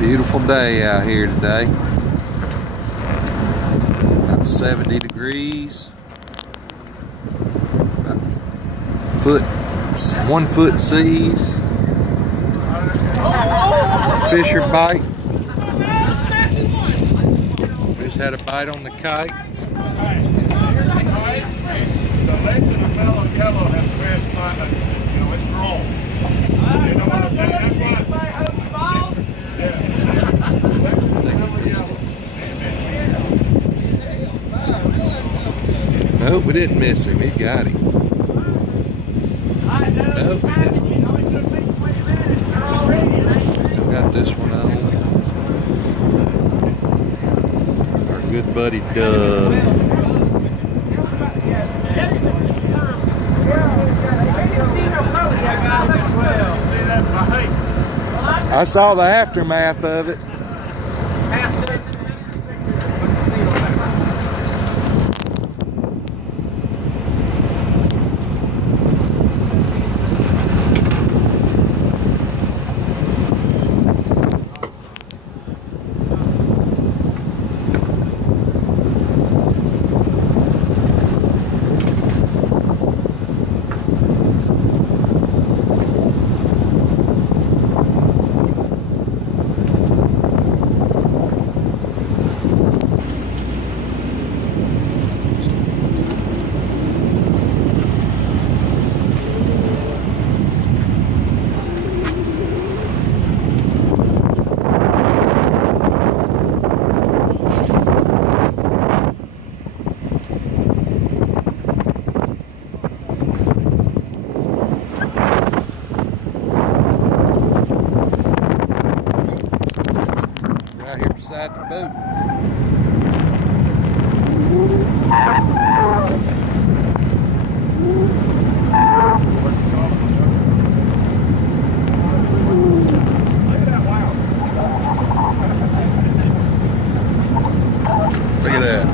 Beautiful day out here today. About 70 degrees. About 1 foot seas. Fisher bite. Just had a bite on the kite. The legend of mellow yellow has best it's grown. You know what I'm saying? That's why. Nope, we didn't miss him. He got him. Nope, we didn't. Still got this one on. Our good buddy Doug. I saw the aftermath of it. Right here beside the boat. Look at that.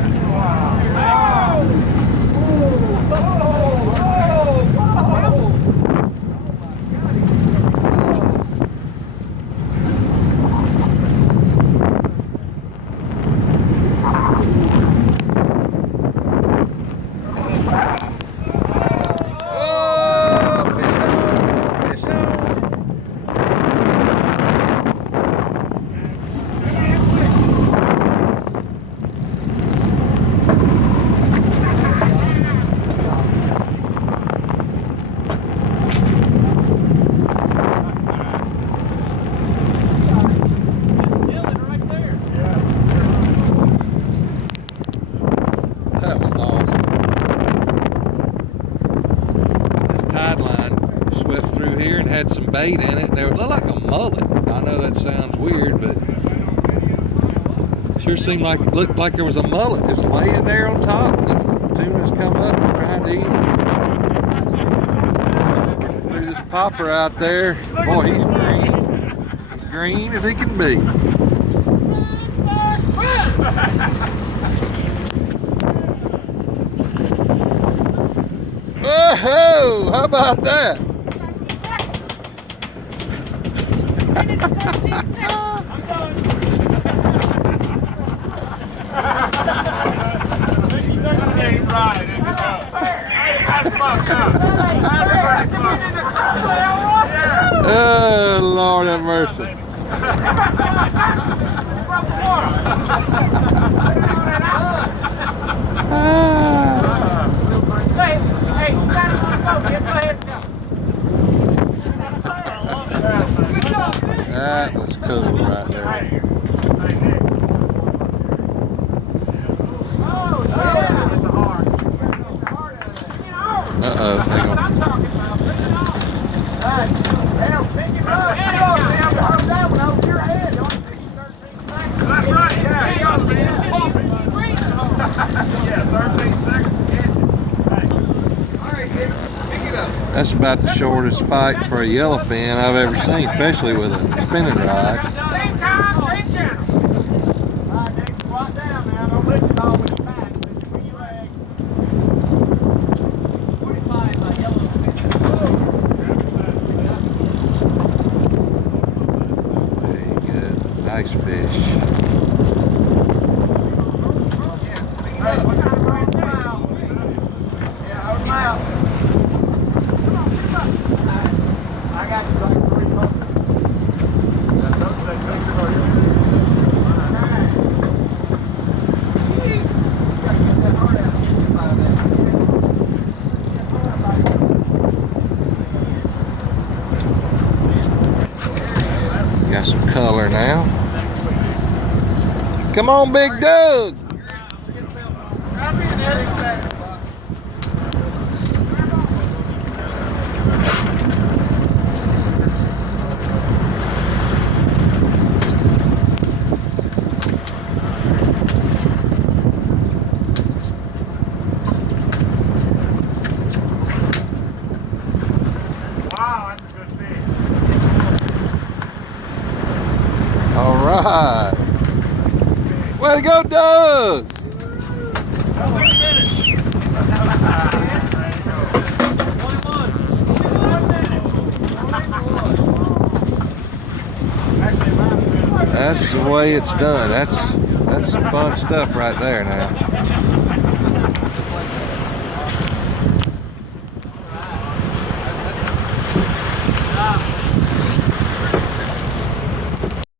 That was awesome. This tide line swept through here and had some bait in it. They would look like a mullet. I know that sounds weird, but sure seemed like it looked like there was a mullet just laying there on top. The tuna's come up and trying to eat it. Threw this popper out there. Boy, he's green. As green as he can be. Oh, how about that? Oh, Lord have mercy. That was cool right there. Uh-oh, hang on. That's right, yeah. Yeah, 13 seconds to catch it. All right, pick it up. That's about the shortest fight for a yellowfin I've ever seen, especially with a spinning rod. Same time, same channel. All right, Nick, squat down now. Don't lift it all with your back. Lift it with your legs. 45 yellowfin. Very good. I Nice fish. Got some color now. Come on, Big Doug. All right. Way to go, Doug! That's the way it's done. That's some fun stuff right there now.